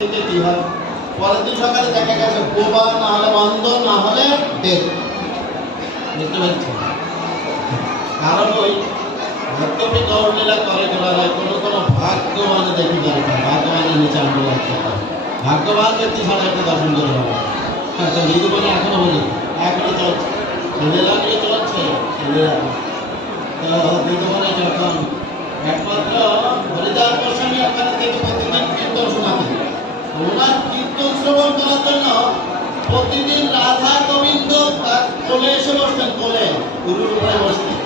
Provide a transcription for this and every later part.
কি হয় পরের দিন সকালে দেখা গেছে বোবা না হলে বন্ধ না হলে ডেট বুঝতে পারছেন কারণ ওই ভক্তপি গৌরলীলা করে করা হয় কোনো কোনো ভাগ্যবানে দেখি দরকার ভাগ্যবানের নিচে আন্দোলন করতে হয় ভাগ্যবান ব্যক্তি ছাড়া একটা দর্শন করে হবে হ্যাঁ তো হিন্দু বলে এখনো বলি এখনো চলছে ছেলেরা নিয়ে চলছে ছেলেরা তো হিন্দু বলে যখন একমাত্র হরিদাস গোস্বামী ওখানে থেকে প্রতিদিন কীর্তন শোনাতে ওনার কীর্তন শ্রবণ করার জন্য প্রতিদিন রাধা গোবিন্দ তার কোলে এসে বসতেন কোলে গুরুর উপরে বসতেন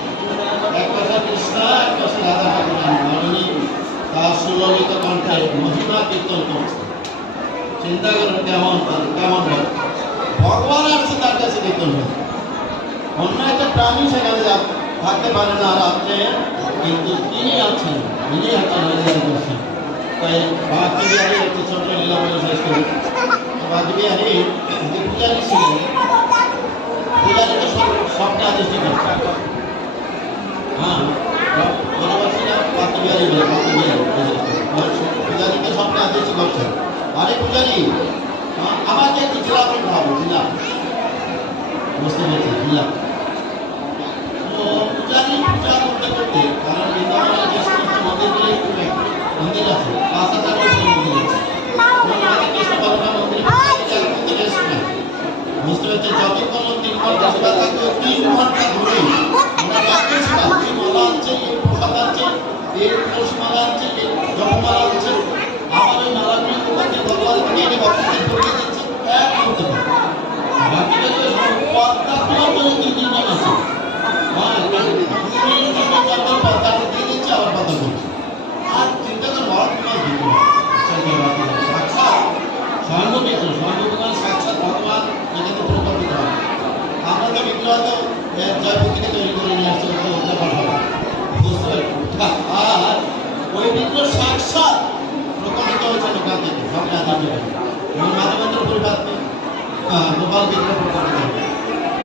এক পাশে কৃষ্ণ এক পাশে রাধা ঠাকুরানী তার সুললিত কণ্ঠে মহিমা কীর্তন করছে চিন্তা করেন কেমন কেমন ভগবান আসছে তার কাছে কীর্তন হচ্ছে অন্য একটা প্রাণী সেখানে থাকতে পারে না রাত্রে কিন্তু তিনি আছেন তিনি হচ্ছেন হরিদাস গোস্বামী তাই বাকি বিহারী একটু ছোট লীলা বলে শেষ করি বাকি বিহারী যে পূজারী ছিলেন পূজারীকে সবটা আদিষ্টি করছে হ্যাঁ বাকি বিহারী পূজারীকে সবটা আদিষ্টি করছে আরে পূজারী আমাকে একটু জিলাপি খাওয়াবো জিলাপ বুঝতে পেরেছি জিলাপ তো পূজারী পূজা করতে করতে কারণ বৃন্দাবনের যে সমস্ত মন্দিরগুলি মন্দির আছে ৫,০০০ মন্দির আছে কৃষ্ণ বলরাম মন্দির বুঝতে পেরেছি যতক্ষণ ৩ ঘন্টা সেবা থাকবে ৩ ঘন্টা ধরে মালা আছে এই প্রসাদ আছে এই তুলসী মালা আছে এই জপমালা আছে আমার ওই মালাগুলি তোমাকে ভগবান থেকে এনে ভক্তদের ধরিয়ে দিচ্ছে এক করতে হবে বাকিটা তো পদ্মা তোমার জন্য ৩ জন আছে পদ্মাটা দিয়ে দিচ্ছে আবার পদ্মা করছে আর চিন্তা করে সাক্ষাৎ স্বর্ণবিগ্রহ স্বর্ণবিগ্রহ সাক্ষাৎ ভগবান এখানে প্রকটিত হয় আমরা তো বিগ্রহ তো জয়পুরীকে তৈরি করে নিয়ে আসছে ওটা পাঠাবো বুঝতে পারি আর ওই বিগ্রহ সাক্ষাৎ প্রকটিত হয়েছে লোকাল থেকে সব রাজা মাধবেন্দ্র পরিবার গোপাল বিগ্রহ প্রকটিত